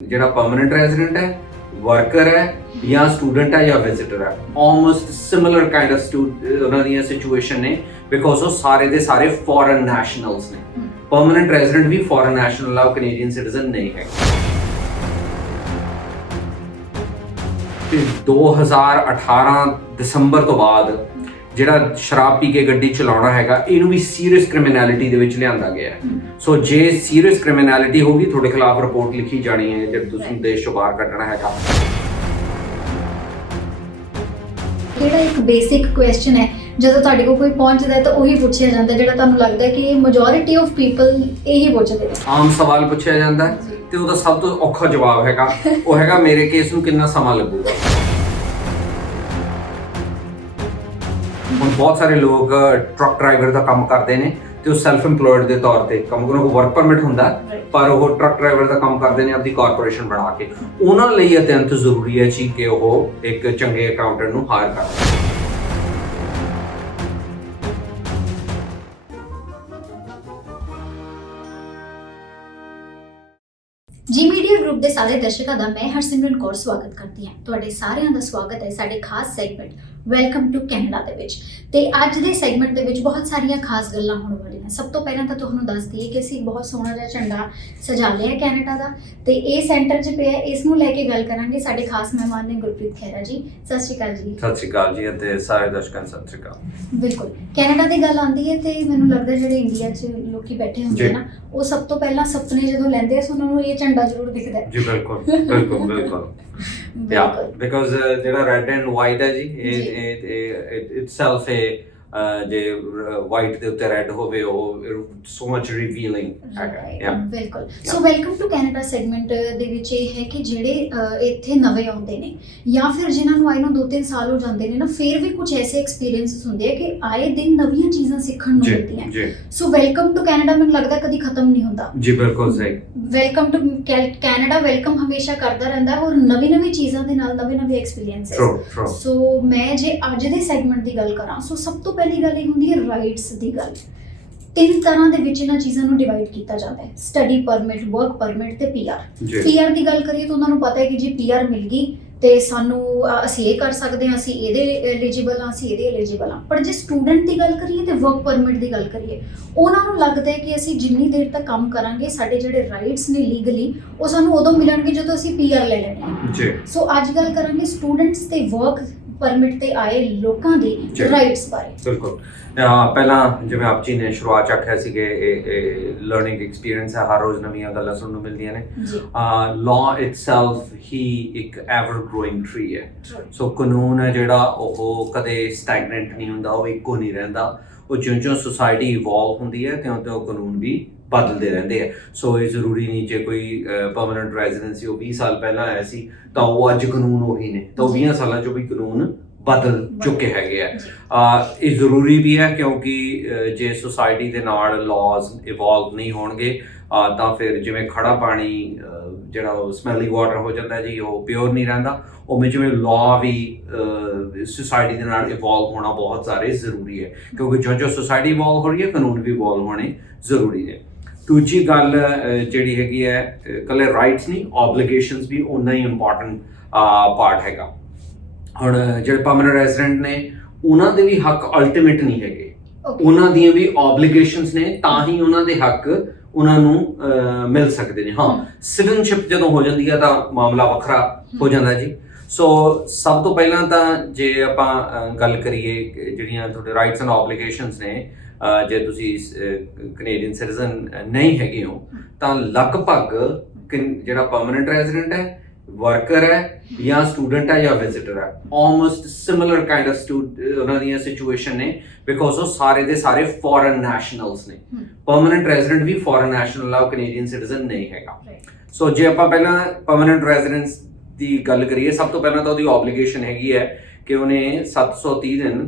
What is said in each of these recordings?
ਜਿਹੜਾ permanent resident ਹੈ, worker ਹੈ ਜਾਂ ਸਟੂਡੈਂਟ ਹੈ ਜਾਂ ਵਿਜ਼ਿਟਰ ਹੈ, ਆਲਮੋਸਟ ਸਿਮਿਲਰ ਕਾਈਂਡ ਆਫ ਉਹਨਾਂ ਦੀਆਂ ਸਿਚੁਏਸ਼ਨ ਨੇ ਬਿਕੋਜ਼ ਉਹ ਸਾਰੇ ਦੇ ਸਾਰੇ ਫੋਰਨ ਨੈਸ਼ਨਲਸ ਨੇ। ਪਰਮਨੈਂਟ ਰੈਜ਼ੀਡੈਂਟ ਵੀ ਫੋਰਨ ਨੈਸ਼ਨਲ ਆ, ਉਹ ਕੈਨੇਡੀਅਨ ਸਿਟੀਜ਼ਨ ਨਹੀਂ ਹੈ। ਤੇ 2018 ਦਸੰਬਰ ਤੋਂ ਬਾਅਦ ਜਿਹੜਾ ਸ਼ਰਾਬ ਪੀ ਕੇ ਗੱਡੀ ਚਲਾਉਣਾ ਹੈਗਾ, ਇਹਨੂੰ ਵੀ ਸੀਰੀਅਸ ਕ੍ਰਿਮੀਨੈਲਿਟੀ ਦੇ ਵਿੱਚ ਲਿਆਂਦਾ ਗਿਆ ਹੈ। ਸੋ ਜੇ ਸੀਰੀਅਸ ਕ੍ਰਿਮੀਨੈਲਿਟੀ ਹੋਗੀ, ਤੁਹਾਡੇ ਖਿਲਾਫ ਰਿਪੋਰਟ ਲਿਖੀ ਜਾਣੀ ਹੈ ਜੇ ਤੁਸੀਂ ਦੇਸ਼ ਤੋਂ ਬਾਹਰ ਕੱਢਣਾ ਹੈਗਾ। ਜਿਹੜਾ ਇੱਕ ਬੇਸਿਕ ਕੁਐਸਚਨ ਹੈ, ਜਦੋਂ ਤੁਹਾਡੇ ਕੋਲ ਕੋਈ ਪਹੁੰਚਦਾ ਹੈ ਤਾਂ ਉਹੀ ਪੁੱਛਿਆ ਜਾਂਦਾ ਜਿਹੜਾ ਤੁਹਾਨੂੰ ਲੱਗਦਾ ਹੈ ਕਿ ਮੈਜੋਰਿਟੀ ਆਫ ਪੀਪਲ ਇਹੀ ਪੁੱਛਦੇ ਨੇ। ਆਮ ਸਵਾਲ ਪੁੱਛਿਆ ਜਾਂਦਾ ਹੈ ਤੇ ਉਹਦਾ ਸਭ ਤੋਂ ਔਖਾ ਜਵਾਬ ਹੈਗਾ, ਉਹ ਹੈਗਾ ਮੇਰੇ ਕੇਸ ਨੂੰ ਕਿੰਨਾ ਸਮਾਂ ਲੱਗੂਗਾ। ਹੁਣ ਬਹੁਤ ਸਾਰੇ ਲੋਕ ਟਰੱਕ ਡਰਾਈਵਰ ਦਾ ਕੰਮ ਕਰਦੇ ਨੇ ਤੇ ਉਹ ਸੈਲਫ ਇੰਪਲੋਇਡ ਦੇ ਤੌਰ ਤੇ ਕੰਮ ਕਰਨ ਨੂੰ ਵਰਕ ਪਰਮਿਟ ਹੁੰਦਾ, ਪਰ ਉਹ ਟਰੱਕ ਡਰਾਈਵਰ ਦਾ ਕੰਮ ਕਰਦੇ ਨੇ ਆਪਣੀ ਕਾਰਪੋਰੇਸ਼ਨ ਬਣਾ ਕੇ। ਉਹਨਾਂ ਲਈ ਅਤਿਅੰਤ ਜ਼ਰੂਰੀ ਹੈ ਜੀ ਕਿ ਉਹ ਇੱਕ ਚੰਗੇ ਅਕਾਊਂਟੈਂਟ ਨੂੰ ਹਾਇਰ ਕਰਨ। ਜੀ ਮੀਡੀਆ ਗਰੁੱਪ ਦੇ ਸਾਰੇ ਦਰਸ਼ਕਾਂ ਦਾ ਮੈਂ ਹਰਸਿਮਰਨ ਕੌਰ ਸਵਾਗਤ ਕਰਦੀ ਹਾਂ। ਤੁਹਾਡੇ ਸਾਰਿਆਂ ਦਾ ਸਵਾਗਤ ਹੈ ਸਾਡੇ ਖਾਸ ਸੈਗਮੈਂਟ ਵੈਲਕਮ ਟੂ ਕੈਨੇਡਾ ਦੇ ਵਿੱਚ। ਤੇ ਅੱਜ ਦੇ ਸੈਗਮੈਂਟ ਦੇ ਵਿੱਚ ਬਹੁਤ ਸਾਰੀਆਂ ਖਾਸ ਗੱਲਾਂ ਹੋਣ ਵਾਲੀਆਂ। ਸਭ ਤੋਂ ਪਹਿਲਾਂ ਤਾਂ ਤੁਹਾਨੂੰ ਦੱਸ ਦਈਏ ਕਿ ਅਸੀਂ ਬਹੁਤ ਸੋਹਣਾ ਜਿਹਾ ਝੰਡਾ ਸਜਾ ਲਿਆ ਕੈਨੇਡਾ ਦਾ, ਤੇ ਇਹ ਸੈਂਟਰ 'ਚ ਪਿਆ। ਇਸ ਨੂੰ ਲੈ ਕੇ ਗੱਲ ਕਰਾਂਗੇ। ਸਾਡੇ ਖਾਸ ਮਹਿਮਾਨ ਨੇ ਗੁਰਪ੍ਰੀਤ ਖਹਿਰਾ ਜੀ। ਸਤਿ ਸ਼੍ਰੀ ਅਕਾਲ ਜੀ। ਸਤਿ ਸ਼੍ਰੀ ਅਕਾਲ ਜੀ ਅਤੇ ਸਾਰੇ ਦਰਸ਼ਕਾਂ ਨੂੰ ਸਤਿ ਸ਼੍ਰੀ ਅਕਾਲ। ਬਿਲਕੁਲ, ਕੈਨੇਡਾ ਦੀ ਗੱਲ ਆਉਂਦੀ ਹੈ ਤੇ ਮੈਨੂੰ ਲੱਗਦਾ ਜਿਹੜੇ ਇੰਡੀਆ 'ਚ ਲੋਕੀ ਬੈਠੇ ਹੁੰਦੇ ਨਾ, ਉਹ ਸਭ ਤੋਂ ਪਹਿਲਾਂ ਸੁਪਨੇ ਜਦੋਂ ਲੈਂਦੇ ਸੋ ਉਹਨਾਂ ਨੂੰ ਇਹ ਝੰਡਾ ਜ਼ਰੂਰ ਦਿਖਦਾ ਹੈ। ਜੀ ਬਿਲਕੁਲ ਬਿਲਕੁਲ ਬਿਲਕੁਲ ਬਿਕਾਜ਼ ਜਿਹੜਾ ਰੈਡ ਐਂਡ ਵਾਈਟ ਹੈ ਜੀ, ਇਹ ਇਟਸੈਲਫ ਜੇ ਵਾਈਟ ਦੇ ਉੱਤੇ ਰੈਡ ਹੋਵੇ ਉਹ ਸੋ ਮਚ ਰਿਵੀਲਿੰਗ ਹੈਗਾ। ਬਿਲਕੁਲ। So welcome to Canada segment ਦੇ ਵਿੱਚ ਇਹ ਹੈ ਕਿ ਜਿਹੜੇ ਇੱਥੇ ਨਵੇਂ ਆਉਂਦੇ ਨੇ ਜਾਂ ਫਿਰ ਜਿਨ੍ਹਾਂ ਨੂੰ ਆਏ ਨੂੰ 2-3 ਸਾਲ ਹੋ ਜਾਂਦੇ ਨੇ ਨਾ, ਫਿਰ ਵੀ ਕੁਝ ਐਸੇ ਐਕਸਪੀਰੀਅੰਸ ਹੁੰਦੇ ਆ ਕਿ ਆਏ ਦਿਨ ਨਵੀਆਂ ਚੀਜ਼ਾਂ ਸਿੱਖਣ ਨੂੰ ਮਿਲਦੀਆਂ। ਸੋ ਵੈਲਕਮ ਟੂ ਕੈਨੇਡਾ ਮੈਨੂੰ ਲੱਗਦਾ ਕਦੀ ਖਤਮ ਨਹੀਂ ਹੁੰਦਾ। ਜੀ ਬਿਲਕੁਲ ਸਹੀ। ਵੈਲਕਮ ਟੂ ਕੈਨੇਡਾ ਵੈਲਕਮ ਹਮੇਸ਼ਾ ਕਰਦਾ ਰਹਿੰਦਾ ਹੈ ਔਰ ਨਵੀਂ ਚੀਜ਼ਾਂ ਦੇ ਨਾਲ ਨਵੇਂ ਐਕਸਪੀਰੀਅੰਸ। ਸੋ ਮੈਂ ਜੇ ਅੱਜ ਦੇ ਸੈਗਮੈਂਟ ਦੀ ਗੱਲ ਕਰਾਂ, ਸੋ ਸਭ ਤੋਂ ਪਹਿਲੀ ਗੱਲ ਇਹ ਹੁੰਦੀ ਹੈ ਰਾਈਟਸ ਦੀ ਗੱਲ। 3 ਤਰ੍ਹਾਂ ਦੇ ਵਿੱਚ ਇਹਨਾਂ ਚੀਜ਼ਾਂ ਨੂੰ ਡਿਵਾਈਡ ਕੀਤਾ ਜਾਂਦਾ ਹੈ: ਸਟੱਡੀ ਪਰਮਿਟ, ਵਰਕ ਪਰਮਿਟ ਤੇ ਪੀਆਰ। ਪੀਆਰ ਦੀ ਗੱਲ ਕਰੀਏ ਤਾਂ ਉਹਨਾਂ ਨੂੰ ਪਤਾ ਹੈ ਕਿ ਜੀ ਪੀਆਰ ਮਿਲ ਗਈ ਤੇ ਸਾਨੂੰ ਅਸੀਂ ਇਹ ਕਰ ਸਕਦੇ ਹਾਂ, ਅਸੀਂ ਇਹਦੇ ਐਲੀਜੀਬਲ ਹਾਂ, ਅਸੀਂ ਇਹਦੇ ਐਲੀਜੀਬਲ ਹਾਂ। ਪਰ ਜੇ ਸਟੂਡੈਂਟ ਦੀ ਗੱਲ ਕਰੀਏ ਤੇ ਵਰਕ ਪਰਮਿਟ ਦੀ ਗੱਲ ਕਰੀਏ, ਉਹਨਾਂ ਨੂੰ ਲੱਗਦਾ ਹੈ ਕਿ ਅਸੀਂ ਜਿੰਨੀ ਦੇਰ ਤੱਕ ਕੰਮ ਕਰਾਂਗੇ ਸਾਡੇ ਜਿਹੜੇ ਰਾਈਟਸ ਨੇ ਲੀਗਲੀ ਉਹ ਸਾਨੂੰ ਉਦੋਂ ਮਿਲਣਗੇ ਜਦੋਂ ਅਸੀਂ ਪੀਆਰ ਲੈ ਲੈਣੇ। ਸੋ ਅੱਜ ਗੱਲ ਕਰਾਂਗੇ ਸਟੂਡੈਂਟਸ ਤੇ ਵਰਕ ਪਰਮਿਟ ਤੇ ਆਏ ਲੋਕਾਂ ਦੇ ਰਾਈਟਸ ਬਾਰੇ। ਬਿਲਕੁਲ। ਪਹਿਲਾਂ ਜਿਵੇਂ ਆਪ ਜੀ ਨੇ ਸ਼ੁਰੂਆਤ 'ਚ ਆਖਿਆ ਸੀ ਕਿ ਇਹ ਲਰਨਿੰਗ ਐਕਸਪੀਰੀਅੰਸ ਹੈ, ਹਰ ਰੋਜ਼ ਨਵੀਆਂ ਗੱਲਾਂ ਸੁਣਨ ਨੂੰ ਮਿਲਦੀਆਂ ਨੇ। ਲਾਅ ਇਟਸੈਲਫ ਹੀ ਇੱਕ ਐਵਰ ਗਰੋਇੰਗ ਟਰੀ ਹੈ। ਸੋ ਕਾਨੂੰਨ ਹੈ ਜਿਹੜਾ ਉਹ ਕਦੇ ਸਟੈਗਨੈਂਟ ਨਹੀਂ ਹੁੰਦਾ, ਉਹ ਇੱਕੋ ਨਹੀਂ ਰਹਿੰਦਾ। ਉਹ ਜਿਉਂ-ਜਿਉਂ ਸੁਸਾਇਟੀ ਇਵੋਲਵ ਹੁੰਦੀ ਹੈ ਤਿਉਂ-ਤਿਉਂ ਕਾਨੂੰਨ ਵੀ ਬਦਲਦੇ ਰਹਿੰਦੇ ਆ। ਸੋ ਇਹ ਜ਼ਰੂਰੀ ਨਹੀਂ ਜੇ ਕੋਈ ਪਰਮਨੈਂਟ ਰੈਜ਼ੀਡੈਂਸੀ ਉਹ 20 ਸਾਲ ਪਹਿਲਾਂ ਆਇਆ ਸੀ ਤਾਂ ਉਹ ਅੱਜ ਕਾਨੂੰਨ ਉਹੀ ਨੇ, ਤਾਂ ਉਹ 20 ਸਾਲਾਂ 'ਚੋਂ ਵੀ ਕਾਨੂੰਨ ਬਦਲ ਚੁੱਕੇ ਹੈਗੇ ਆ। ਇਹ ਜ਼ਰੂਰੀ ਵੀ ਹੈ ਕਿਉਂਕਿ ਜੇ ਸੁਸਾਇਟੀ ਦੇ ਨਾਲ ਲਾਜ਼ ਇਵੋਲਵ ਨਹੀਂ ਹੋਣਗੇ ਤਾਂ ਫਿਰ ਜਿਵੇਂ ਖੜਾ ਪਾਣੀ ਜਿਹੜਾ ਉਹ ਸਮੈਲੀ ਵਾਟਰ ਹੋ ਜਾਂਦਾ ਜੀ, ਉਹ ਪਿਓਰ ਨਹੀਂ ਰਹਿੰਦਾ। ਉਵੇਂ ਜਿਵੇਂ ਲਾਅ ਵੀ ਸੁਸਾਇਟੀ ਦੇ ਨਾਲ ਇਵੋਲਵ ਹੋਣਾ ਬਹੁਤ ਸਾਰੇ ਜ਼ਰੂਰੀ ਹੈ, ਕਿਉਂਕਿ ਜੋ ਸੁਸਾਇਟੀ ਇਵੋਲਵ ਹੋ ਰਹੀ ਹੈ ਕਾਨੂੰਨ ਵੀ ਇਵੋਲਵ ਹੋਣੇ ਜ਼ਰੂਰੀ ਨੇ। ਦੂਜੀ ਗੱਲ ਜਿਹੜੀ ਹੈਗੀ ਹੈ, ਇਕੱਲੇ ਰਾਈਟਸ ਨਹੀਂ, ਓਬਲੀਗੇਸ਼ਨਸ ਵੀ ਓਨਾ ਹੀ ਇੰਪੋਰਟੈਂਟ ਪਾਰਟ ਹੈਗਾ। ਹੁਣ ਜਿਹੜੇ ਪਰਮਨੈਂਟ ਰੈਜ਼ੀਡੈਂਟ ਨੇ ਉਹਨਾਂ ਦੇ ਵੀ ਹੱਕ ਅਲਟੀਮੇਟ ਨਹੀਂ ਹੈਗੇ, ਉਹਨਾਂ ਦੀਆਂ ਵੀ ਓਬਲੀਗੇਸ਼ਨਸ ਨੇ, ਤਾਂ ਹੀ ਉਹਨਾਂ ਦੇ ਹੱਕ ਉਹਨਾਂ ਨੂੰ ਮਿਲ ਸਕਦੇ ਨੇ। ਹਾਂ, ਸਿਟੀਜ਼ਨਸ਼ਿਪ ਜਦੋਂ ਹੋ ਜਾਂਦੀ ਹੈ ਤਾਂ ਮਾਮਲਾ ਵੱਖਰਾ ਹੋ ਜਾਂਦਾ ਜੀ। ਸੋ ਸਭ ਤੋਂ ਪਹਿਲਾਂ ਤਾਂ ਜੇ ਆਪਾਂ ਗੱਲ ਕਰੀਏ ਜਿਹੜੀਆਂ ਤੁਹਾਡੇ ਰਾਈਟਸ ਐਂਡ ਓਬਲੀਗੇਸ਼ਨਸ ਨੇ, ਜੇ ਤੁਸੀਂ ਕੈਨੇਡੀਅਨ ਸਿਟੀਜ਼ਨ ਨਹੀਂ ਹੈਗੇ ਹੋ ਤਾਂ ਲਗਭਗ ਜਿਹੜਾ ਪਰਮਨੈਂਟ ਰੈਜ਼ੀਡੈਂਟ ਹੈ, ਵਰਕਰ ਹੈ ਜਾਂ ਸਟੂਡੈਂਟ ਹੈ ਜਾਂ ਵਿਜ਼ਿਟਰ ਹੈ, ਆਲਮੋਸਟ ਸਿਮਿਲਰ ਕਾਈਂਡ ਆਫ ਉਹਨਾਂ ਦੀਆਂ ਸਿਚੁਏਸ਼ਨ ਨੇ ਬਿਕੋਜ਼ ਉਹ ਸਾਰੇ ਦੇ ਸਾਰੇ ਫੋਰਨ ਨੈਸ਼ਨਲਸ ਨੇ। ਪਰਮਨੈਂਟ ਰੈਜ਼ੀਡੈਂਟ ਵੀ ਫੋਰਨ ਨੈਸ਼ਨਲ ਆ, ਉਹ ਕੈਨੇਡੀਅਨ ਸਿਟੀਜ਼ਨ ਨਹੀਂ ਹੈਗਾ। ਸੋ ਜੇ ਆਪਾਂ ਪਹਿਲਾਂ ਪਰਮਨੈਂਟ ਰੈਜ਼ੀਡੈਂਸ ਦੀ ਗੱਲ ਕਰੀਏ, ਸਭ ਤੋਂ ਪਹਿਲਾਂ ਤਾਂ ਉਹਦੀ ਓਬਲੀਗੇਸ਼ਨ ਹੈਗੀ ਹੈ ਕਿ ਉਹਨੇ 730 ਦਿਨ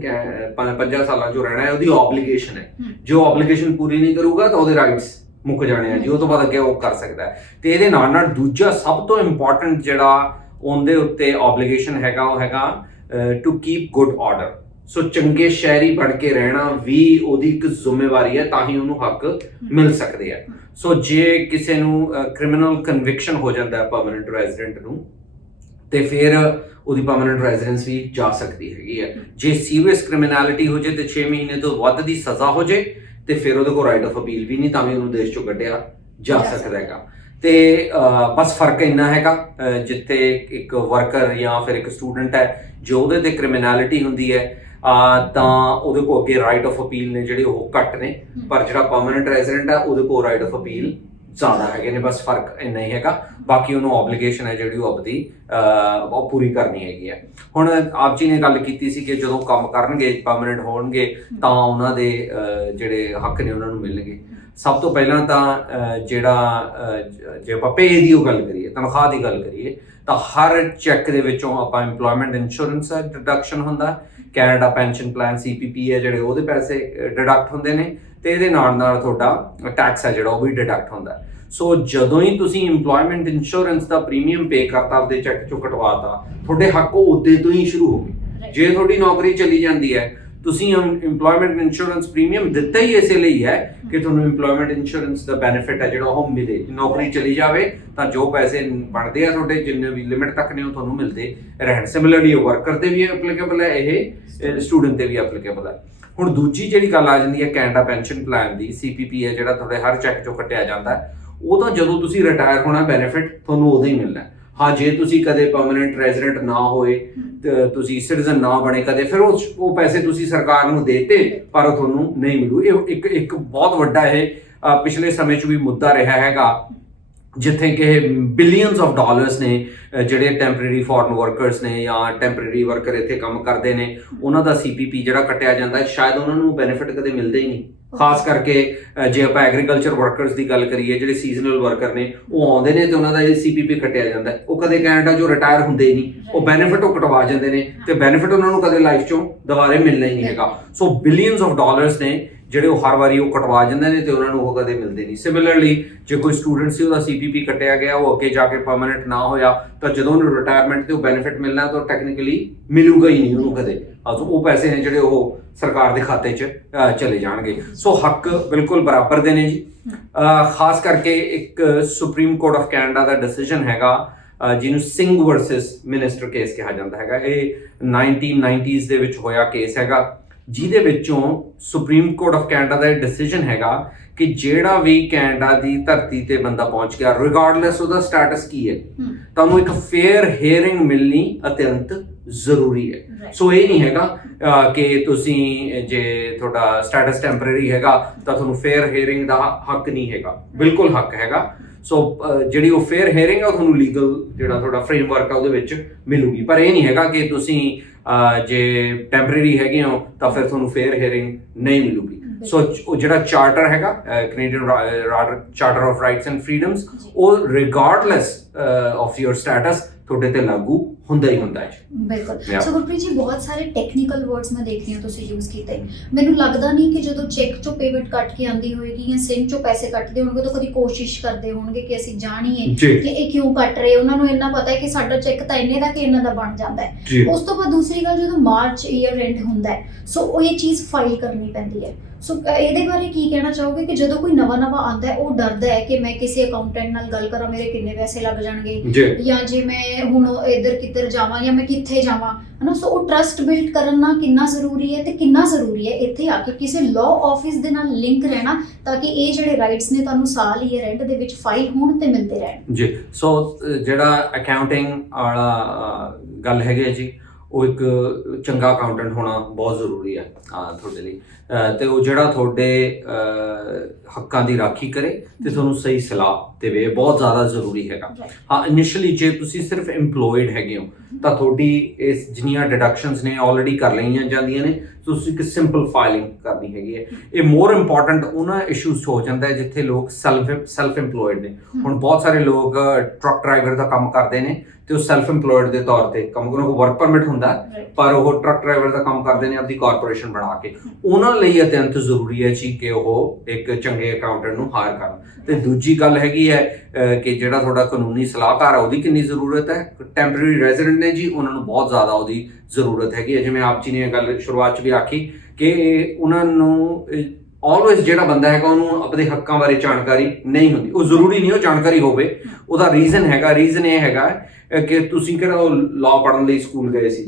5 ਸਾਲਾਂ 'ਚ ਰਹਿਣਾ ਹੈ, ਉਹਦੀ ਓਬਲੀਗੇਸ਼ਨ ਹੈ। ਜੋ ਓਬਲੀਗੇਸ਼ਨ ਪੂਰੀ ਨਹੀਂ ਕਰੂਗਾ ਤਾਂ ਉਹਦੇ ਰਾਈਟਸ ਮੁੱਕ ਜਾਣੇ ਆ ਜੀ, ਉਹ ਤੋਂ ਬਾਅਦ ਅੱਗੇ ਉਹ ਕਰ ਸਕਦਾ ਹੈ। ਤੇ ਇਹਦੇ ਨਾਲ ਨਾਲ ਦੂਜਾ ਸਭ ਤੋਂ ਇੰਪੋਰਟੈਂਟ ਜਿਹੜਾ ਉਹਦੇ ਉੱਤੇ ਓਬਲੀਗੇਸ਼ਨ ਹੈਗਾ, ਉਹ ਹੈਗਾ ਟੂ ਕੀਪ ਗੁੱਡ ਆਰਡਰ। ਸੋ ਚੰਗੇ ਸ਼ਹਿਰੀ ਬਣ ਕੇ ਰਹਿਣਾ ਵੀ ਉਹਦੀ ਇੱਕ ਜ਼ਿੰਮੇਵਾਰੀ ਹੈ, ਤਾਂ ਹੀ ਉਹਨੂੰ ਹੱਕ ਮਿਲ ਸਕਦੇ ਆ। ਸੋ ਜੇ ਕਿਸੇ ਨੂੰ ਕ੍ਰਿਮੀਨਲ ਕਨਵਿਕਸ਼ਨ ਹੋ ਜਾਂਦਾ ਪਰਮਨੈਂਟ ਰੈਜ਼ੀਡੈਂਟ ਨੂੰ ਤੇ ਫਿਰ ਉਹਦੀ ਪਰਮਨੈਂਟ ਰੈਜ਼ੀਡੈਂਸ ਵੀ ਜਾ ਸਕਦੀ ਹੈਗੀ ਹੈ। ਜੇ ਸੀਰੀਅਸ ਕ੍ਰਿਮੀਨੈਲਿਟੀ ਹੋ ਜੇ ਤੇ 6 ਮਹੀਨੇ ਤੋਂ ਵੱਧ ਦੀ ਸਜ਼ਾ ਹੋ ਜੇ ਤੇ ਫਿਰ ਉਹਦੇ ਕੋਲ ਰਾਈਟ ਆਫ ਅਪੀਲ ਵੀ ਨਹੀਂ, ਤਾਂ ਵੀ ਉਹਨੂੰ ਦੇਸ਼ ਚੋਂ ਕੱਢਿਆ ਜਾ ਸਕਦਾ ਹੈਗਾ। ਤੇ ਬਸ ਫਰਕ ਇੰਨਾ ਹੈਗਾ ਜਿੱਥੇ ਇੱਕ ਵਰਕਰ ਜਾਂ ਫਿਰ ਇੱਕ ਸਟੂਡੈਂਟ ਹੈ ਜੋ ਉਹਦੇ ਤੇ ਕ੍ਰਿਮੀਨੈਲਿਟੀ ਹੁੰਦੀ ਹੈ ਤਾਂ ਉਹਦੇ ਕੋਲ ਅੱਗੇ ਰਾਈਟ ਆਫ ਅਪੀਲ ਨੇ ਜਿਹੜੇ ਉਹ ਘੱਟ ਨੇ, ਪਰ ਜਿਹੜਾ ਪਰਮਨੈਂਟ ਰੈਜ਼ੀਡੈਂਟ ਹੈ ਉਹਦੇ ਕੋਲ ਰਾਈਟ ਆਫ ਅਪੀਲ ਜ਼ਿਆਦਾ ਹੈਗੇ ਨੇ। ਬਸ ਫਰਕ ਇੰਨਾ ਹੀ ਹੈਗਾ, ਬਾਕੀ ਉਹਨੂੰ ਆਬਲੀਗੇਸ਼ਨ ਹੈ ਜਿਹੜੀ ਉਹ ਆਪਦੀ ਉਹ ਪੂਰੀ ਕਰਨੀ ਹੈਗੀ ਹੈ। ਹੁਣ ਆਪ ਜੀ ਨੇ ਗੱਲ ਕੀਤੀ ਸੀ ਕਿ ਜਦੋਂ ਕੰਮ ਕਰਨਗੇ ਪਰਮਨੈਂਟ ਹੋਣਗੇ ਤਾਂ ਉਹਨਾਂ ਦੇ ਜਿਹੜੇ ਹੱਕ ਨੇ ਉਹਨਾਂ ਨੂੰ ਮਿਲਣਗੇ। ਸਭ ਤੋਂ ਪਹਿਲਾਂ ਤਾਂ ਜਿਹੜਾ ਜੇ ਆਪਾਂ ਪੇ ਦੀ ਉਹ ਗੱਲ ਕਰੀਏ, ਤਨਖਾਹ ਦੀ ਗੱਲ ਕਰੀਏ, ਤਾਂ ਹਰ ਚੈੱਕ ਦੇ ਵਿੱਚੋਂ ਆਪਾਂ ਇੰਪਲੋਇਮੈਂਟ ਇੰਸ਼ੋਰੈਂਸ ਡਿਡਕਸ਼ਨ ਹੁੰਦਾ, ਕੈਨੇਡਾ ਪੈਨਸ਼ਨ ਪਲਾਨ CPP ਹੈ ਜਿਹੜੇ ਉਹਦੇ ਪੈਸੇ ਡਿਡਕਟ ਹੁੰਦੇ ਨੇ, ਤੇ ਇਹਦੇ ਨਾਲ ਨਾਲ ਤੁਹਾਡਾ ਟੈਕਸ ਹੈ ਜਿਹੜਾ ਉਹ ਵੀ ਡਿਡਕਟ ਹੁੰਦਾ। ਸੋ ਜਦੋਂ ਹੀ ਤੁਸੀਂ ਇੰਪਲੋਇਮੈਂਟ ਇੰਸ਼ੋਰੈਂਸ ਦਾ ਪ੍ਰੀਮੀਅਮ ਪੇ ਕਰਤਾ ਆਪਦੇ ਚੈੱਕ ਚੋਂ ਕਟਵਾਤਾ, ਤੁਹਾਡੇ ਹੱਕ ਉਦੋਂ ਤੋਂ ਹੀ ਸ਼ੁਰੂ ਹੋ ਗਏ। ਜੇ ਤੁਹਾਡੀ ਨੌਕਰੀ ਚਲੀ ਜਾਂਦੀ ਹੈ, ਤੁਸੀਂ ਇੰਪਲੋਇਮੈਂਟ ਇੰਸ਼ੋਰੈਂਸ ਪ੍ਰੀਮੀਅਮ ਦਿੱਤਾ ਹੀ ਇਸੇ ਲਈ ਹੈ ਕਿ ਤੁਹਾਨੂੰ ਇੰਪਲੋਇਮੈਂਟ ਇੰਸ਼ੋਰੈਂਸ ਦਾ ਬੈਨੀਫਿਟ ਹੈ ਜਿਹੜਾ ਉਹ ਮਿਲੇ। ਨੌਕਰੀ ਚਲੀ ਜਾਵੇ ਤਾਂ ਜੋ ਪੈਸੇ ਬਣਦੇ ਆ ਤੁਹਾਡੇ ਜਿੰਨੇ ਵੀ ਲਿਮਿਟ ਤੱਕ ਨੇ ਉਹ ਤੁਹਾਨੂੰ ਮਿਲਦੇ ਰਹਿਣ। ਸਿਮਿਲਰਲੀ ਵਰਕਰ ਤੇ ਵੀ ਐਪਲੀਕੇਬਲ ਹੈ, ਇਹ ਸਟੂਡੈਂਟ ਤੇ ਵੀ ਐਪਲੀਕੇਬਲ ਹੈ। ਹੁਣ ਦੂਜੀ ਜਿਹੜੀ ਗੱਲ ਆ ਜਾਂਦੀ ਹੈ ਕੈਨੇਡਾ ਪੈਨਸ਼ਨ ਪਲਾਨ ਦੀ, CPP ਹੈ ਜਿਹੜਾ ਤੁਹਾਡੇ ਹਰ ਚੈੱਕ ਚੋਂ ਕੱਟਿਆ ਜਾਂਦਾ, ਉਹ ਤਾਂ ਜਦੋਂ ਤੁਸੀਂ ਰਿਟਾਇਰ ਹੋਣਾ ਬੈਨੀਫਿਟ ਤੁਹਾਨੂੰ ਉਦੋਂ ਹੀ ਮਿਲਣਾ। ਹਾਂ, ਜੇ ਤੁਸੀਂ ਕਦੇ ਪਰਮਨੈਂਟ ਰੈਜ਼ੀਡੈਂਟ ਨਾ ਹੋਏ, ਤੁਸੀਂ ਸਿਟੀਜ਼ਨ ਨਾ ਬਣੇ ਕਦੇ, ਫਿਰ ਉਹ ਪੈਸੇ ਤੁਸੀਂ ਸਰਕਾਰ ਨੂੰ ਦੇਤੇ ਪਰ ਉਹ ਤੁਹਾਨੂੰ ਨਹੀਂ ਮਿਲੂ। ਇਹ ਇੱਕ ਬਹੁਤ ਵੱਡਾ ਇਹ ਪਿਛਲੇ ਸਮੇਂ 'ਚ ਵੀ ਮੁੱਦਾ ਰਿਹਾ ਹੈਗਾ, ਜਿੱਥੇ ਕਿ ਬਿਲੀਅਨਸ ਆਫ ਡਾਲਰਸ ਨੇ ਜਿਹੜੇ ਟੈਂਪਰੇਰੀ ਫੋਰਨ ਵਰਕਰਸ ਨੇ ਜਾਂ ਟੈਂਪਰੇਰੀ ਵਰਕਰ ਇੱਥੇ ਕੰਮ ਕਰਦੇ ਨੇ, ਉਹਨਾਂ ਦਾ CPP ਜਿਹੜਾ ਕੱਟਿਆ ਜਾਂਦਾ, ਸ਼ਾਇਦ ਉਹਨਾਂ ਨੂੰ ਬੈਨੀਫਿਟ ਕਦੇ ਮਿਲਦਾ ਹੀ ਨਹੀਂ। ਖਾਸ ਕਰਕੇ ਜੇ ਆਪਾਂ ਐਗਰੀਕਲਚਰ ਵਰਕਰਸ ਦੀ ਗੱਲ ਕਰੀਏ, ਜਿਹੜੇ ਸੀਜ਼ਨਲ ਵਰਕਰ ਨੇ, ਉਹ ਆਉਂਦੇ ਨੇ ਤੇ ਉਹਨਾਂ ਦਾ ਇਹ CPP ਕੱਟਿਆ ਜਾਂਦਾ, ਉਹ ਕਦੇ ਕੈਨੇਡਾ 'ਚੋਂ ਰਿਟਾਇਰ ਹੁੰਦੇ ਹੀ ਨਹੀਂ, ਉਹ ਬੈਨੀਫਿਟ ਉਹ ਕਟਵਾ ਜਾਂਦੇ ਨੇ ਤੇ ਬੈਨੀਫਿਟ ਉਹਨਾਂ ਨੂੰ ਕਦੇ ਲਾਈਫ 'ਚੋਂ ਦੁਬਾਰੇ ਮਿਲਣਾ ਹੀ ਨਹੀਂ ਹੈਗਾ। ਸੋ ਬਿਲੀਅਨਸ ਆਫ ਡਾਲਰਸ ਨੇ ਜਿਹੜੇ ਉਹ ਹਰ ਵਾਰੀ ਉਹ ਕਟਵਾ ਜਾਂਦੇ ਨੇ ਤੇ ਉਹਨਾਂ ਨੂੰ ਉਹ ਕਦੇ ਮਿਲਦੇ ਨਹੀਂ। ਸਿਮਿਲਰਲੀ ਜੇ ਕੋਈ ਸਟੂਡੈਂਟ ਸੀ, ਉਹਦਾ CPP ਕੱਟਿਆ ਗਿਆ, ਉਹ ਅੱਗੇ ਜਾ ਕੇ ਪਰਮਨੈਂਟ ਨਾ ਹੋਇਆ, ਤਾਂ ਜਦੋਂ ਉਹਨੂੰ ਰਿਟਾਇਰਮੈਂਟ ਤੇ ਉਹ ਬੈਨੀਫਿਟ ਮਿਲਣਾ ਤਾਂ ਟੈਕਨੀਕਲੀ ਮਿਲੂਗਾ ਹੀ ਨਹੀਂ ਉਹਨੂੰ ਕਦੇ। ਉਹ ਪੈਸੇ ਨੇ ਜਿਹੜੇ ਉਹ ਸਰਕਾਰ ਦੇ ਖਾਤੇ 'ਚ ਚਲੇ ਜਾਣਗੇ। ਸੋ ਹੱਕ ਬਿਲਕੁਲ ਬਰਾਬਰ ਦੇ ਨੇ ਜੀ। ਖਾਸ ਕਰਕੇ ਇੱਕ supreme court of Canada the decision ਹੈਗਾ ਜਿਹਨੂੰ ਸਿੰਘ ਵਰਸਸ ਮਿਨਿਸਟਰ ਕੇਸ ਕਿਹਾ ਜਾਂਦਾ ਹੈਗਾ। ਇਹ 1990s ਦੇ ਵਿੱਚ ਹੋਇਆ ਕੇਸ ਹੈਗਾ, ਜਿਹਦੇ ਵਿੱਚੋਂ ਸੁਪਰੀਮ ਕੋਰਟ ਆਫ ਕੈਨੇਡਾ ਦਾ ਇਹ ਡਿਸੀਜਨ ਹੈਗਾ ਕਿ ਜਿਹੜਾ ਵੀ ਕੈਨੇਡਾ ਦੀ ਧਰਤੀ ਤੇ ਬੰਦਾ ਪਹੁੰਚ ਗਿਆ, ਰਿਗਾਰਡਲੈਸ ਉਹਦਾ ਸਟੇਟਸ ਕੀ ਹੈ, ਤਾਂ ਉਹਨੂੰ ਇੱਕ ਫੇਅਰ ਹੀਅਰਿੰਗ ਮਿਲਣੀ ਅਤਿਅੰਤ ਜ਼ਰੂਰੀ ਹੈ। ਸੋ ਇਹ ਨਹੀਂ ਹੈਗਾ ਕਿ ਤੁਸੀਂ ਜੇ ਤੁਹਾਡਾ ਸਟੇਟਸ ਟੈਂਪਰੇਰੀ ਹੈਗਾ ਤਾਂ ਤੁਹਾਨੂੰ ਫੇਅਰ ਹੀਅਰਿੰਗ ਦਾ ਹੱਕ ਨਹੀਂ ਹੈਗਾ, ਬਿਲਕੁਲ ਹੱਕ ਹੈਗਾ। ਸੋ ਜਿਹੜੀ ਉਹ ਫੇਅਰ ਹੀਅਰਿੰਗ ਆ ਤੁਹਾਨੂੰ ਲੀਗਲ ਜਿਹੜਾ ਤੁਹਾਡਾ ਫਰੇਮਵਰਕ ਆ ਉਹਦੇ ਵਿੱਚ ਮਿਲੂਗੀ, ਪਰ ਇਹ ਨਹੀਂ ਹੈਗਾ ਕਿ ਤੁਸੀਂ ਜੇ ਟੈਂਪਰੇਰੀ ਹੈਗੇ ਹੋ ਤਾਂ ਫਿਰ ਤੁਹਾਨੂੰ ਫੇਅਰ ਹੀਅਰਿੰਗ ਨਹੀਂ ਮਿਲੂਗੀ। ਸੋ ਉਹ ਜਿਹੜਾ ਚਾਰਟਰ ਹੈਗਾ Canadian charter of rights and freedoms, ਉਹ ਰਿਗਾਰਡਲੈਸ ਆਫ ਯੋਰ ਸਟੇਟਸ ਤੁਹਾਡੇ ਤੇ ਲਾਗੂ ਹੁੰਦਾ ਹੀ ਹੁੰਦਾ ਹੈ। ਬਿਲਕੁਲ। ਸੋ ਗੁਰਪ੍ਰੀਤ ਜੀ, ਬਹੁਤ ਸਾਰੇ ਟੈਕਨੀਕਲ ਵਰਡਸ ਮੈਂ ਦੇਖ ਰਹੀ ਹਾਂ ਤੁਸੀਂ ਯੂਜ਼ ਕੀਤੇ। ਮੈਨੂੰ ਲੱਗਦਾ ਨਹੀਂ ਕਿ ਜਦੋਂ ਚੈੱਕ ਚੋਂ ਪੇਮੈਂਟ ਕੱਟ ਕੇ ਆਉਂਦੀ ਹੋਏਗੀ ਜਾਂ ਸਿੰਕ ਚੋਂ ਪੈਸੇ ਕੱਟਦੇ ਹੋਣਗੇ ਤਾਂ ਕਦੀ ਕੋਸ਼ਿਸ਼ ਕਰਦੇ ਹੋਣਗੇ ਕਿ ਅਸੀਂ ਜਾਣੀਏ ਕਿ ਇਹ ਕਿਉਂ ਕੱਟ ਰਹੇ। ਉਹਨਾਂ ਨੂੰ ਇੰਨਾ ਪਤਾ ਹੈ ਕਿ ਸਾਡਾ ਚੈੱਕ ਤਾਂ ਇੰਨੇ ਦਾ ਕਿ ਇਹਨਾਂ ਦਾ ਬਣ ਜਾਂਦਾ ਹੈ। ਉਸ ਤੋਂ ਬਾਅਦ ਦੂਸਰੀ ਗੱਲ, ਜਦੋਂ ਮਾਰਚ ਈਅਰ ਐਂਡ ਹੁੰਦਾ ਹੈ, ਸੋ ਉਹ ਇਹ ਚੀਜ਼ ਫਾਈਲ ਕਰਨੀ ਪੈਂਦੀ ਹੈ। ਸੋ ਇਹਦੇ ਬਾਰੇ ਕੀ ਕਹਿਣਾ ਚਾਹੋਗੇ ਕਿ ਜਦੋਂ ਕੋਈ ਨਵਾਂ ਆਉਂਦਾ ਹੈ, ਉਹ ਡਰਦਾ ਹੈ ਕਿ ਮੈਂ ਕਿਸੇ ਅਕਾਊਂਟੈਂਟ ਨਾਲ ਗੱਲ ਕਰਾਂ, ਮੇਰੇ ਕਿੰਨੇ ਪੈਸੇ ਲੱਗ ਜਾਣਗੇ, ਜਾਂ ਜੇ ਮੈਂ ਹੁਣ ਇੱਧਰ ਕਿੱਧਰ ਜਾਵਾਂ ਜਾਂ ਮੈਂ ਕਿੱਥੇ ਜਾਵਾਂ, ਹਨਾ। ਸੋ ਉਹ ਟਰਸਟ ਬਿਲਡ ਕਰਨਾ ਕਿੰਨਾ ਜ਼ਰੂਰੀ ਹੈ ਤੇ ਕਿੰਨਾ ਜ਼ਰੂਰੀ ਹੈ ਇੱਥੇ ਆ ਕੇ ਕਿਸੇ ਲਾਅ ਆਫਿਸ ਦੇ ਨਾਲ ਲਿੰਕ ਰਹਿਣਾ, ਤਾਂ ਕਿ ਇਹ ਜਿਹੜੇ ਰਾਈਟਸ ਨੇ ਤੁਹਾਨੂੰ ਸਾਲ ਈਅਰ ਐਂਡ ਦੇ ਵਿੱਚ ਫਾਈਲ ਹੋਣ ਤੇ ਮਿਲਦੇ ਰਹਿਣ ਜੀ। ਸੋ ਜਿਹੜਾ ਅਕਾਊਂਟਿੰਗ ਵਾਲਾ ਗੱਲ ਹੈਗੀ ਜੀ, ਉਹ ਇੱਕ ਚੰਗਾ ਅਕਾਊਂਟੈਂਟ ਹੋਣਾ ਬਹੁਤ ਜ਼ਰੂਰੀ ਹੈ ਤੁਹਾਡੇ ਲਈ, ਤੇ ਉਹ ਜਿਹੜਾ ਤੁਹਾਡੇ ਹੱਕਾਂ ਦੀ ਰਾਖੀ ਕਰੇ ਤੇ ਤੁਹਾਨੂੰ ਸਹੀ ਸਲਾਹ ਦੇਵੇ, ਬਹੁਤ ਜ਼ਿਆਦਾ ਜ਼ਰੂਰੀ ਹੈਗਾ। ਹਾਂ, ਇਨੀਸ਼ੀਅਲੀ ਜੇ ਤੁਸੀਂ ਸਿਰਫ ਇੰਪਲੋਇਡ ਹੈਗੇ ਹੋ ਤਾਂ ਤੁਹਾਡੀ ਇਸ ਜਿੰਨੀਆਂ ਡਿਡਕਸ਼ਨਸ ਨੇ ਆਲਰੇਡੀ ਕਰ ਲਈਆਂ ਜਾਂਦੀਆਂ ਨੇ, ਤੁਸੀਂ ਇੱਕ ਸਿੰਪਲ ਫਾਈਲਿੰਗ ਕਰਨੀ ਹੈਗੀ ਹੈ। ਇਹ ਮੋਰ ਇੰਪੋਰਟੈਂਟ ਉਹਨਾਂ ਇਸ਼ੂਜ਼ ਹੋ ਜਾਂਦਾ ਹੈ ਜਿੱਥੇ ਲੋਕ ਸੈਲਫ ਇੰਪਲੋਇਡ ਨੇ। ਹੁਣ ਬਹੁਤ ਸਾਰੇ ਲੋਕ ਟਰੱਕ ਡਰਾਈਵਰ ਦਾ ਕੰਮ ਕਰਦੇ ਨੇ ਤੇ ਉਹ ਸੈਲਫ ਇੰਪਲੋਇਡ ਦੇ ਤੌਰ ਤੇ ਕੰਮ ਕਰਨ, ਉਹ ਵਰਕ ਪਰਮਿਟ ਹੁੰਦਾ, ਪਰ ਉਹ ਟਰੱਕ ਡਰਾਈਵਰ ਦਾ ਕੰਮ ਕਰਦੇ ਨੇ ਆਪਦੀ ਕਾਰਪੋਰੇਸ਼ਨ ਬਣਾ ਕੇ। ਉਹਨਾਂ ਲਈ ਅਤਿਅੰਤ ਜ਼ਰੂਰੀ ਹੈ ਜੀ ਕਿ ਉਹ ਇੱਕ ਚੰਗੇ ਅਕਾਊਂਟੈਂਟ ਨੂੰ ਹਾਇਰ ਕਰਨ। ਤੇ ਦੂਜੀ ਗੱਲ ਹੈਗੀ ਹੈ ਕਿ ਜਿਹੜਾ ਤੁਹਾਡਾ ਕਾਨੂੰਨੀ ਸਲਾਹਕਾਰ ਹੈ ਉਹਦੀ ਕਿੰਨੀ ਜ਼ਰੂਰਤ ਹੈ। ਟੈਂਪਰੇਰੀ ਰੈਜ਼ੀਡੈਂਟ ਨੇ ਜੀ, ਉਹਨਾਂ ਨੂੰ ਬਹੁਤ ਜ਼ਿਆਦਾ ਉਹਦੀ ਜ਼ਰੂਰਤ ਹੈਗੀ ਹੈ। ਜਿਵੇਂ ਆਪ ਜੀ ਨੇ ਇਹ ਗੱਲ ਸ਼ੁਰੂਆਤ 'ਚ ਵੀ ਆਖੀ ਕਿ ਉਹਨਾਂ ਨੂੰ ਆਲਵੇਜ਼ ਜਿਹੜਾ ਬੰਦਾ ਹੈਗਾ ਉਹਨੂੰ ਆਪਣੇ ਹੱਕਾਂ ਬਾਰੇ ਜਾਣਕਾਰੀ ਨਹੀਂ ਹੁੰਦੀ। ਉਹ ਜ਼ਰੂਰੀ ਨਹੀਂ ਉਹ ਜਾਣਕਾਰੀ ਹੋਵੇ, ਉਹਦਾ ਰੀਜ਼ਨ ਹੈਗਾ। ਰੀਜ਼ਨ ਇਹ ਹੈਗਾ ਕਿ ਤੁਸੀਂ ਕਿਹੜਾ ਉਹ ਲਾਅ ਪੜ੍ਹਨ ਲਈ ਸਕੂਲ ਗਏ ਸੀ,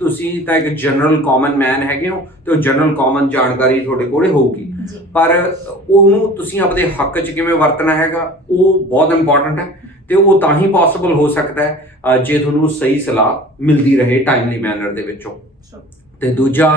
ਤੁਸੀਂ ਤਾਂ ਇੱਕ ਜਨਰਲ ਕਾਮਨ ਮੈਨ ਹੈਗੇ ਹੋ, ਤੇ ਉਹ ਜਨਰਲ ਕਾਮਨ ਜਾਣਕਾਰੀ ਤੁਹਾਡੇ ਕੋਲੇ ਹੋਊਗੀ, ਪਰ ਉਹਨੂੰ ਤੁਸੀਂ ਆਪਣੇ ਹੱਕ 'ਚ ਕਿਵੇਂ ਵਰਤਣਾ ਹੈਗਾ ਉਹ ਬਹੁਤ ਇੰਪੋਰਟੈਂਟ ਹੈ। ਤੇ ਉਹ ਤਾਂ ਹੀ ਪੋਸੀਬਲ ਹੋ ਸਕਦਾ ਹੈ ਜੇ ਤੁਹਾਨੂੰ ਸਹੀ ਸਲਾਹ ਮਿਲਦੀ ਰਹੇ ਟਾਈਮਲੀ ਮੈਨਰ ਦੇ ਵਿੱਚੋਂ। ਤੇ ਦੂਜਾ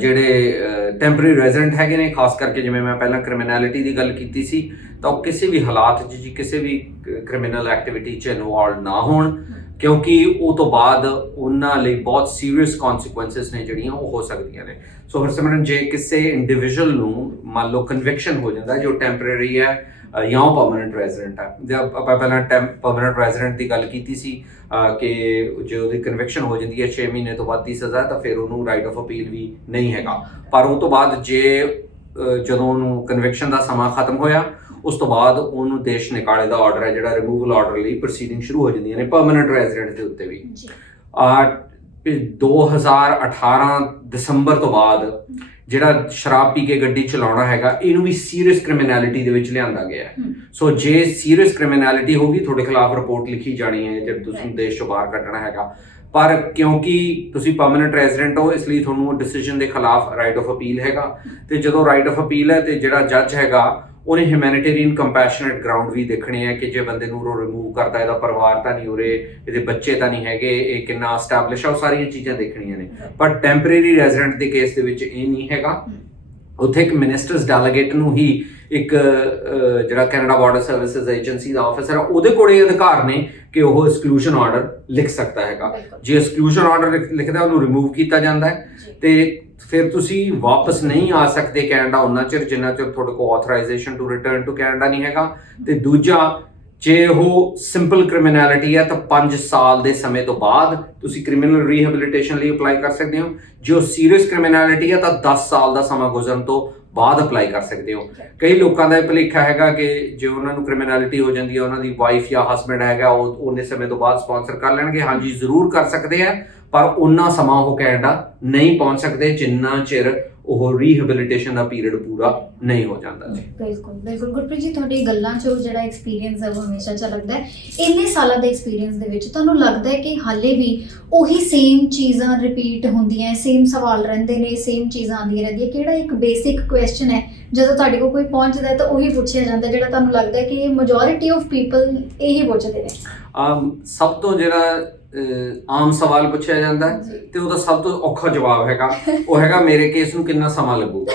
ਜਿਹੜੇ ਟੈਂਪਰੇਰੀ ਰੈਜ਼ੀਡੈਂਟ ਹੈਗੇ ਨੇ, ਖਾਸ ਕਰਕੇ ਜਿਵੇਂ ਮੈਂ ਪਹਿਲਾਂ ਕ੍ਰਿਮੀਨੈਲਿਟੀ ਦੀ ਗੱਲ ਕੀਤੀ ਸੀ, ਤਾਂ ਉਹ ਕਿਸੇ ਵੀ ਹਾਲਾਤ 'ਚ ਜੀ ਕਿਸੇ ਵੀ ਕ੍ਰਿਮੀਨਲ ਐਕਟੀਵਿਟੀ 'ਚ ਇਨਵੋਲਵ ਨਾ ਹੋਣ, ਕਿਉਂਕਿ ਉਹ ਤੋਂ ਬਾਅਦ ਉਹਨਾਂ ਲਈ ਬਹੁਤ ਸੀਰੀਅਸ ਕੌਨਸੀਕੁਐਂਸਿਸ ਨੇ ਜਿਹੜੀਆਂ ਉਹ ਹੋ ਸਕਦੀਆਂ ਨੇ। ਸੋ ਹਰਸਿਮਰਨ, ਜੇ ਕਿਸੇ ਇੰਡੀਵਿਜੂਅਲ ਨੂੰ ਮੰਨ ਲਓ ਕਨਵਿਕਸ਼ਨ ਹੋ ਜਾਂਦਾ ਜੋ ਟੈਂਪਰੇਰੀ ਹੈ ਜਾਂ ਉਹ ਪਰਮਾਨੈਂਟ ਰੈਜ਼ੀਡੈਂਟ ਹੈ, ਜੇ ਆਪਾਂ ਪਹਿਲਾਂ ਪਰਮਾਨੈਂਟ ਰੈਜ਼ੀਡੈਂਟ ਦੀ ਗੱਲ ਕੀਤੀ ਸੀ ਕਿ ਜੇ ਉਹਦੀ ਕਨਵਿਕਸ਼ਨ ਹੋ ਜਾਂਦੀ ਹੈ 6 ਮਹੀਨੇ ਤੋਂ ਵੱਧ ਦੀ ਸਜ਼ਾ, ਤਾਂ ਫਿਰ ਉਹਨੂੰ ਰਾਈਟ ਆਫ ਅਪੀਲ ਵੀ ਨਹੀਂ ਹੈਗਾ। ਪਰ ਉਹ ਤੋਂ ਬਾਅਦ ਜਦੋਂ ਉਹਨੂੰ ਕਨਵਿਕਸ਼ਨ ਦਾ ਸਮਾਂ ਖਤਮ ਹੋਇਆ, ਉਸ ਤੋਂ ਬਾਅਦ ਉਹਨੂੰ ਦੇਸ਼ ਨਿਕਾਲੇ ਦਾ ਆਰਡਰ ਹੈ ਜਿਹੜਾ ਰਿਮੂਵਲ ਆਰਡਰ ਲਈ ਪ੍ਰੋਸੀਡਿੰਗ ਸ਼ੁਰੂ ਹੋ ਜਾਂਦੀਆਂ ਨੇ ਪਰਮਾਨੈਂਟ ਰੈਜ਼ੀਡੈਂਟ ਦੇ ਉੱਤੇ ਵੀ। 2018 ਦਸੰਬਰ ਤੋਂ ਬਾਅਦ ਜਿਹੜਾ ਸ਼ਰਾਬ ਪੀ ਕੇ ਗੱਡੀ ਚਲਾਉਣਾ ਹੈਗਾ, ਇਹਨੂੰ ਵੀ ਸੀਰੀਅਸ ਕ੍ਰਿਮੀਨੈਲਿਟੀ ਦੇ ਵਿੱਚ ਲਿਆਂਦਾ ਗਿਆ ਹੈ। ਸੋ ਜੇ ਸੀਰੀਅਸ ਕ੍ਰਿਮੀਨੈਲਿਟੀ ਹੋਗੀ, ਤੁਹਾਡੇ ਖਿਲਾਫ ਰਿਪੋਰਟ ਲਿਖੀ ਜਾਣੀ ਹੈ ਜਦ ਤੁਸੀਂ ਦੇਸ਼ ਤੋਂ ਬਾਹਰ ਕੱਢਣਾ ਹੈਗਾ। ਪਰ ਕਿਉਂਕਿ ਤੁਸੀਂ ਪਰਮਾਨੈਂਟ ਰੈਜ਼ੀਡੈਂਟ ਹੋ, ਇਸ ਲਈ ਤੁਹਾਨੂੰ ਡਿਸੀਜਨ ਦੇ ਖਿਲਾਫ ਰਾਈਟ ਆਫ ਅਪੀਲ ਹੈਗਾ। ਤੇ ਜਦੋਂ ਰਾਈਟ ਆਫ ਅਪੀਲ ਹੈ, ਤੇ ਜਿਹੜਾ ਜੱਜ ਹੈਗਾ ਉਹਨੇ ਹਿਊਮੈਨਿਟੇਰੀਅਨ ਕੰਪੈਸ਼ਨੇਟ ਗਰਾਊਂਡ ਵੀ ਦੇਖਣੇ ਆ ਕਿ ਜੇ ਬੰਦੇ ਨੂੰ ਰਿਮੂਵ ਕਰਦਾ, ਇਹਦਾ ਪਰਿਵਾਰ ਤਾਂ ਨਹੀਂ ਉਰੇ, ਇਹਦੇ ਬੱਚੇ ਤਾਂ ਨਹੀਂ ਹੈਗੇ, ਇਹ ਕਿੰਨਾ ਐਸਟੈਬਲਿਸ਼ ਆ, ਉਹ ਸਾਰੀਆਂ ਚੀਜ਼ਾਂ ਦੇਖਣੀਆਂ ਨੇ। ਪਰ ਟੈਂਪਰੇਰੀ ਰੈਜ਼ੀਡੈਂਟ ਦੇ ਕੇਸ ਦੇ ਵਿੱਚ ਇਹ ਨਹੀਂ ਹੈਗਾ। ਉੱਥੇ ਇੱਕ ਮਿਨਿਸਟਰਸ ਡੈਲੀਗੇਟ ਨੂੰ ਹੀ ਇੱਕ ਜਿਹੜਾ ਕੈਨੇਡਾ ਬਾਰਡਰ ਸਰਵਿਸਿਜ਼ ਏਜੰਸੀ ਦਾ ਆਫਿਸਰ ਆ, ਉਹਦੇ ਕੋਲ ਇਹ ਅਧਿਕਾਰ ਨੇ ਕਿ ਉਹ ਐਕਸਕਲੂਜਨ ਆਰਡਰ ਲਿਖ ਸਕਦਾ ਹੈਗਾ। ਜੇ ਐਕਸਕਲੂਜਨ ਆਰਡਰ ਲਿਖਦਾ, ਉਹਨੂੰ ਰਿਮੂਵ ਕੀਤਾ ਜਾਂਦਾ ਹੈ, ਤੇ ਫਿਰ ਤੁਸੀਂ ਵਾਪਸ ਨਹੀਂ ਆ ਸਕਦੇ ਕੈਨੇਡਾ ਉਹਨਾਂ ਚਿਰ ਜਿੰਨਾ ਚਿਰ ਤੁਹਾਡੇ ਕੋਲ authorization to return to Canada ਨਹੀਂ ਹੈਗਾ। ਤੇ ਦੂਜਾ, ਜੇ ਉਹ ਸਿੰਪਲ ਕ੍ਰਿਮੀਨੈਲਿਟੀ ਹੈ ਤਾਂ 5 ਸਾਲ ਦੇ ਸਮੇਂ ਤੋਂ ਬਾਅਦ ਤੁਸੀਂ ਕ੍ਰਿਮੀਨਲ ਰੀਹੈਬਿਲਿਟੇਸ਼ਨ ਲਈ ਅਪਲਾਈ ਕਰ ਸਕਦੇ ਹੋ। ਜੇ ਉਹ ਸੀਰੀਅਸ ਕ੍ਰਿਮੀਨੈਲਿਟੀ ਹੈ ਤਾਂ 10 ਸਾਲ ਦਾ ਸਮਾਂ ਗੁਜ਼ਰਨ ਤੋਂ ਬਾਅਦ ਅਪਲਾਈ ਕਰ ਸਕਦੇ ਹੋ। ਕਈ ਲੋਕਾਂ ਦਾ ਇਹ ਭੁਲੇਖਾ ਹੈਗਾ ਕਿ ਜੇ ਉਹਨਾਂ ਨੂੰ ਕ੍ਰਿਮੀਨੈਲਿਟੀ ਹੋ ਜਾਂਦੀ ਹੈ, ਉਹਨਾਂ ਦੀ ਵਾਈਫ ਜਾਂ ਹਸਬੈਂਡ ਹੈਗਾ, ਉਹ ਉਹਨੇ ਸਮੇਂ ਤੋਂ ਬਾਅਦ ਸਪਾਂਸਰ ਕਰ ਲੈਣਗੇ। ਹਾਂਜੀ, ਜ਼ਰੂਰ ਕਰ ਸਕਦੇ ਆ, ਪਰ ਉਹਨਾਂ ਸਮਾਂ ਉਹ ਕੈਨੇਡਾ ਨਹੀਂ ਪਹੁੰਚ ਸਕਦੇ ਜਿੰਨਾ ਚਿਰ ਉਹ ਰੀਹੈਬਿਲਿਟੇਸ਼ਨ ਦਾ ਪੀਰੀਅਡ ਪੂਰਾ ਨਹੀਂ ਹੋ ਜਾਂਦਾ ਜੀ। ਬਿਲਕੁਲ ਬਿਲਕੁਲ ਗੁਰਪ੍ਰੀਤ ਜੀ, ਤੁਹਾਡੀ ਗੱਲਾਂ 'ਚੋਂ ਜਿਹੜਾ ਐਕਸਪੀਰੀਅੰਸ ਹੈ ਉਹ ਹਮੇਸ਼ਾ ਝਲਕਦਾ ਹੈ। ਇੰਨੇ ਸਾਲਾਂ ਦੇ ਐਕਸਪੀਰੀਅੰਸ ਦੇ ਵਿੱਚ ਤੁਹਾਨੂੰ ਲੱਗਦਾ ਹੈ ਕਿ ਹਾਲੇ ਵੀ ਉਹੀ ਸੇਮ ਚੀਜ਼ਾਂ ਰਿਪੀਟ ਹੁੰਦੀਆਂ, ਸੇਮ ਸਵਾਲ ਰਹਿੰਦੇ ਨੇ, ਸੇਮ ਚੀਜ਼ਾਂ ਆਉਂਦੀਆਂ ਰਹਿੰਦੀਆਂ? ਕਿਹੜਾ ਇੱਕ ਬੇਸਿਕ ਕੁਐਸਚਨ ਹੈ ਜਦੋਂ ਤੁਹਾਡੇ ਕੋਲ ਕੋਈ ਪਹੁੰਚਦਾ ਹੈ ਤਾਂ ਉਹੀ ਪੁੱਛਿਆ ਜਾਂਦਾ, ਜਿਹੜਾ ਤੁਹਾਨੂੰ ਲੱਗਦਾ ਹੈ ਕਿ ਮੈਜੋਰਿਟੀ ਆਫ ਪੀਪਲ ਇਹੀ ਪੁੱਛਦੇ ਨੇ? ਸਭ ਤੋਂ ਜਿਹੜਾ ਆਮ ਸਵਾਲ ਪੁੱਛਿਆ ਜਾਂਦਾ ਹੈ ਤੇ ਉਹਦਾ ਸਭ ਤੋਂ ਔਖਾ ਜਵਾਬ ਹੈਗਾ, ਉਹ ਹੈਗਾ ਮੇਰੇ ਕੇਸ ਨੂੰ ਕਿੰਨਾ ਸਮਾਂ ਲੱਗੂਗਾ।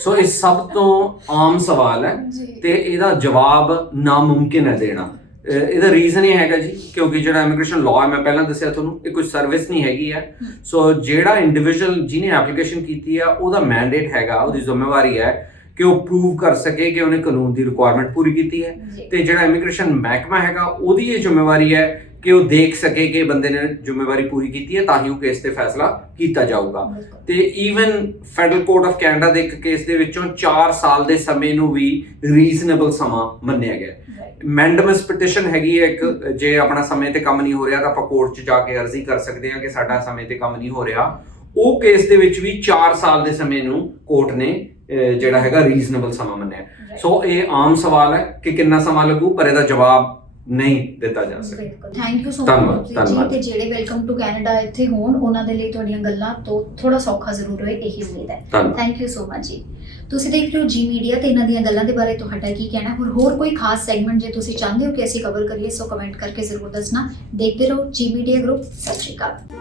ਸੋ ਇਹ ਸਭ ਤੋਂ ਆਮ ਸਵਾਲ ਹੈ ਤੇ ਇਹਦਾ ਜਵਾਬ ਨਾਮੁਮਕਿਨ ਹੈ ਦੇਣਾ। ਇਹਦਾ ਰੀਜ਼ਨ ਇਹ ਹੈਗਾ ਜੀ, ਕਿਉਂਕਿ ਜਿਹੜਾ ਇਮੀਗ੍ਰੇਸ਼ਨ ਲਾਅ ਹੈ, ਮੈਂ ਪਹਿਲਾਂ ਦੱਸਿਆ ਤੁਹਾਨੂੰ, ਇਹ ਕੋਈ ਸਰਵਿਸ ਨਹੀਂ ਹੈਗੀ ਹੈ। ਸੋ ਜਿਹੜਾ ਇੰਡੀਵਿਜੂਅਲ ਜਿਹਨੇ ਐਪਲੀਕੇਸ਼ਨ ਕੀਤੀ ਆ, ਉਹਦਾ ਮੈਂਡੇਟ ਹੈਗਾ, ਉਹਦੀ ਜ਼ਿੰਮੇਵਾਰੀ ਹੈ ਕਿ ਉਹ ਪ੍ਰੂਵ ਕਰ ਸਕੇ ਕਿ ਉਹਨੇ ਕਾਨੂੰਨ ਦੀ ਰਿਕੁਆਇਰਮੈਂਟ ਪੂਰੀ ਕੀਤੀ ਹੈ। ਤੇ ਜਿਹੜਾ ਇਮੀਗ੍ਰੇਸ਼ਨ ਮਹਿਕਮਾ ਹੈਗਾ, ਉਹਦੀ ਇਹ ਜ਼ਿੰਮੇਵਾਰੀ ਹੈ ਕਿ ਉਹ ਦੇਖ ਸਕੇ ਕਿ ਬੰਦੇ ਨੇ ਜ਼ਿੰਮੇਵਾਰੀ ਪੂਰੀ ਕੀਤੀ ਹੈ, ਤਾਂ ਹੀ ਉਹ ਕੇਸ ਤੇ ਫੈਸਲਾ ਕੀਤਾ ਜਾਊਗਾ। ਤੇ even federal court of Canada ਦੇ ਇੱਕ ਕੇਸ ਦੇ ਵਿੱਚੋਂ 4 ਸਾਲ ਦੇ ਸਮੇਂ ਨੂੰ ਵੀ ਰੀਜ਼ਨੇਬਲ ਸਮਾਂ ਮੰਨਿਆ ਗਿਆ। ਮੈਂਡਮਸ ਪਟੀਸ਼ਨ ਹੈਗੀ ਹੈ ਇੱਕ, ਜੇ ਆਪਣਾ ਸਮੇਂ ਤੇ ਕੰਮ ਨਹੀਂ ਹੋ ਰਿਹਾ ਤਾਂ ਆਪਾਂ ਕੋਰਟ 'ਚ ਜਾ ਕੇ ਅਰਜ਼ੀ ਕਰ ਸਕਦੇ ਹਾਂ ਕਿ ਸਾਡਾ ਸਮੇਂ ਤੇ ਕੰਮ ਨਹੀਂ ਹੋ ਰਿਹਾ। ਉਹ ਕੇਸ ਦੇ ਵਿੱਚ ਵੀ 4 ਸਾਲ ਦੇ ਸਮੇਂ ਨੂੰ ਕੋਰਟ ਨੇ ਜਿਹੜਾ ਹੈਗਾ ਰੀਜ਼ਨੇਬਲ ਸਮਾਂ ਮੰਨਿਆ। ਸੋ ਇਹ ਆਮ ਸਵਾਲ ਹੈ ਕਿ ਕਿੰਨਾ ਸਮਾਂ ਲੱਗੂ, ਪਰ ਇਹਦਾ ਜਵਾਬ ਨਹੀਂ ਦਿੱਤਾ ਜਾ ਸਕਦਾ। ਥੈਂਕ ਯੂ ਸੋ ਮਚ ਜੀ। ਤੇ ਜਿਹੜੇ ਵੈਲਕਮ ਟੂ ਕੈਨੇਡਾ ਇੱਥੇ ਹੋਣ, ਉਹਨਾਂ ਦੇ ਲਈ ਤੁਹਾਡੀਆਂ ਗੱਲਾਂ ਤੋਂ ਥੋੜਾ ਸੌਖਾ ਜ਼ਰੂਰ ਹੋਏ, ਇਹੀ ਉਮੀਦ ਹੈ। ਥੈਂਕ ਯੂ ਸੋ ਮਚ ਜੀ। ਤੁਸੀਂ ਦੇਖ ਰਹੇ ਹੋ ਜੀ ਮੀਡੀਆ, ਤੇ ਇਹਨਾਂ ਦੀਆਂ ਗੱਲਾਂ ਦੇ ਬਾਰੇ ਤੁਹਾਡਾ ਕੀ ਕਹਿਣਾ? ਹੋਰ ਕੋਈ ਖਾਸ ਸੈਗਮੈਂਟ ਜੇ ਤੁਸੀਂ ਚਾਹੁੰਦੇ ਹੋ ਕਿ ਅਸੀਂ ਕਵਰ ਕਰੀਏ, ਸੋ ਕਮੈਂਟ ਕਰਕੇ ਜ਼ਰੂਰ ਦੱਸਣਾ। ਦੇਖਦੇ ਰਹੋ ਜੀ ਮੀਡੀਆ ਗਰੁੱਪ। ਸਤਿ ਸ਼੍ਰੀ ਅਕਾਲ।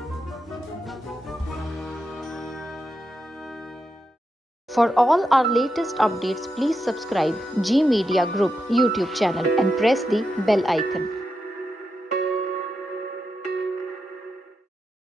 For all our latest updates, please subscribe G Media Group YouTube channel and press the bell icon.